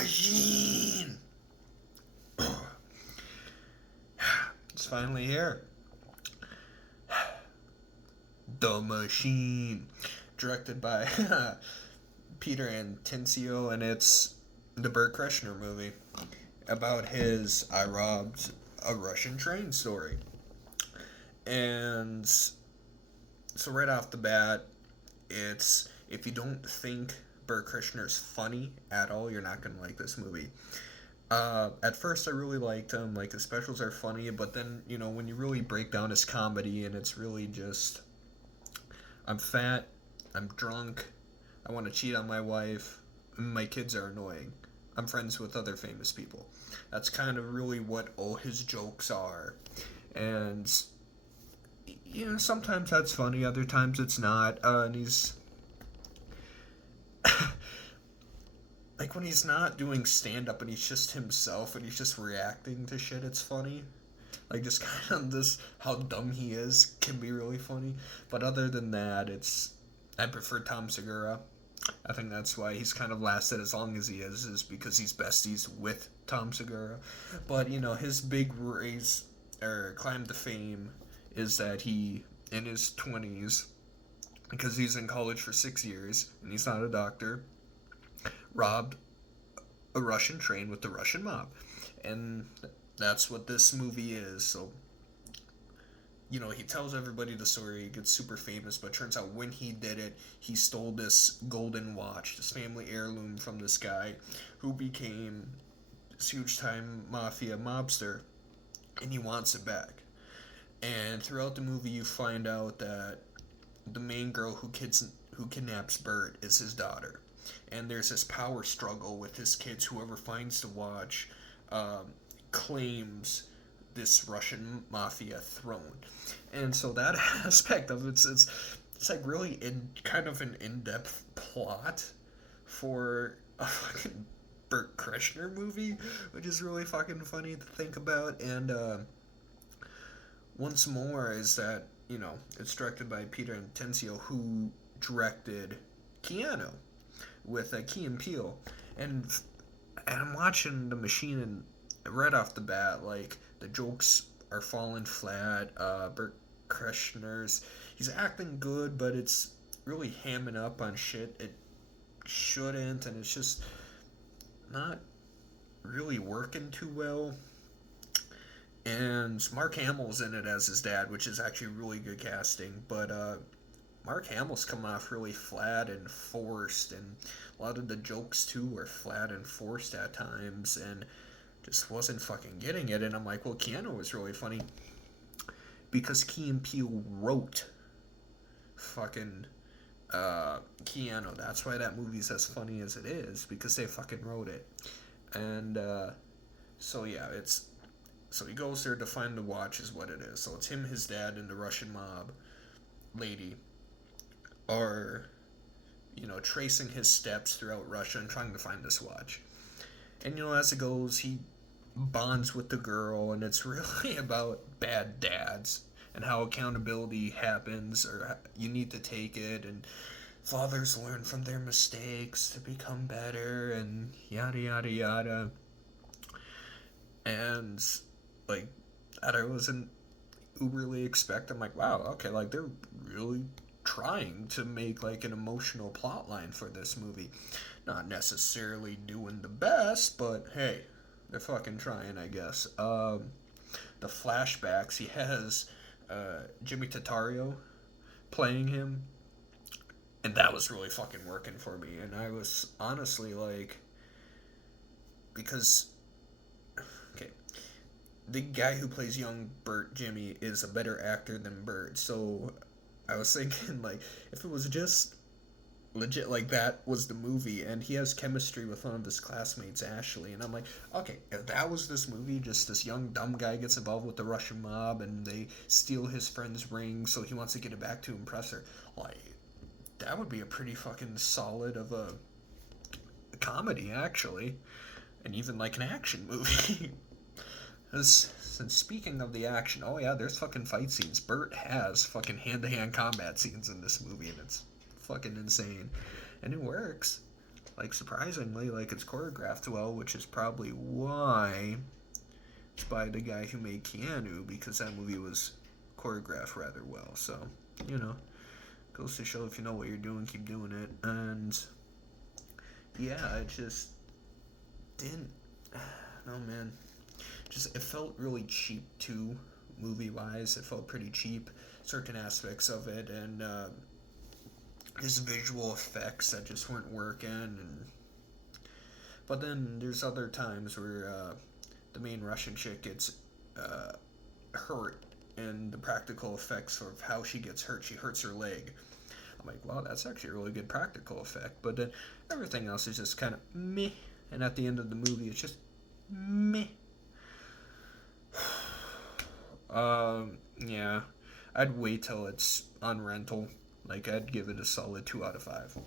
machine. It's finally here. The Machine, directed by Peter and Tencio, and it's the Burt Kreischer movie about his "I robbed a Russian train" story. And so right off the bat, it's if you don't think Burt Kreischer's funny at all, you're not gonna like this movie. At first, I really liked him. Like his specials are funny, but then when you really break down his comedy, and it's really just I'm fat, I'm drunk, I want to cheat on my wife, my kids are annoying. I'm friends with other famous people. That's kind of really what all his jokes are. And sometimes that's funny, other times it's not. And he's like when he's not doing stand up and he's just himself and he's just reacting to shit, it's funny. Like just kind of this how dumb he is can be really funny. But other than that, I prefer Tom Segura. I think that's why he's kind of lasted as long as he is because he's besties with Tom Segura. But his big raise or climb to fame is that he in his 20s, because he's in college for 6 years and he's not a doctor, robbed a Russian train with the Russian mob. And that's what this movie is. So, he tells everybody the story, he gets super famous, but turns out when he did it, he stole this golden watch, this family heirloom from this guy who became this huge time mafia mobster, and he wants it back. And throughout the movie, you find out that the main girl who kidnaps Bert is his daughter. And there's this power struggle with his kids. Whoever finds the watch claims this Russian mafia throne. And so that aspect of it's like really kind of an in-depth plot for a fucking Burt Kreischer movie, which is really fucking funny to think about. And once more is that it's directed by Peter and Tencio, who directed Keanu with Key and Peele, and I'm watching The Machine, and right off the bat, like the jokes are falling flat. Burt Kreischer's he's acting good, but it's really hamming up on shit it shouldn't, and it's just not really working too well. And Mark Hamill's in it as his dad, which is actually really good casting. But Mark Hamill's come off really flat and forced, and a lot of the jokes too were flat and forced at times, and just wasn't fucking getting it. And I'm like, well, Keanu was really funny because Key and Peele wrote fucking Keanu. That's why that movie's as funny as it is, because they fucking wrote it. And so yeah, so he goes there to find the watch, is what it is. So it's him, his dad, and the Russian mob lady are, tracing his steps throughout Russia and trying to find this watch. And, as it goes, he bonds with the girl, and it's really about bad dads and how accountability happens, or you need to take it, and fathers learn from their mistakes to become better, and yada, yada, yada. And like that I wasn't uberly expect. I'm like, wow, okay, like they're really trying to make like an emotional plot line for this movie. Not necessarily doing the best, but hey, they're fucking trying, I guess. The flashbacks, he has Jimmy Tatario playing him, and that was really fucking working for me. And I was honestly like, because okay, the guy who plays young Bert Jimmy is a better actor than Bert. So I was thinking, like, if it was just legit, like, that was the movie, and he has chemistry with one of his classmates, Ashley, and I'm like, okay, if that was this movie, just this young dumb guy gets involved with the Russian mob, and they steal his friend's ring, so he wants to get it back to impress her, like, that would be a pretty fucking solid of a comedy, actually, and even, like, an action movie. Since speaking of the action, oh yeah, there's fucking fight scenes. Bert has fucking hand-to-hand combat scenes in this movie, and it's fucking insane. And it works. like surprisingly, like it's choreographed well, which is probably why it's by the guy who made Keanu, because that movie was choreographed rather well. So, you know, goes to show if you know what you're doing, keep doing it. And yeah, it just didn't. Oh man, just it felt really cheap too, movie wise. It felt pretty cheap, certain aspects of it, and his visual effects that just weren't working. And but then there's other times where the main Russian chick gets uh, hurt, and the practical effects of how she gets hurt, she hurts her leg. I'm like, wow, that's actually a really good practical effect. But then everything else is just kind of meh. And at the end of the movie, it's just meh. Yeah, I'd wait till it's on rental. Like, I'd give it a solid 2 out of 5.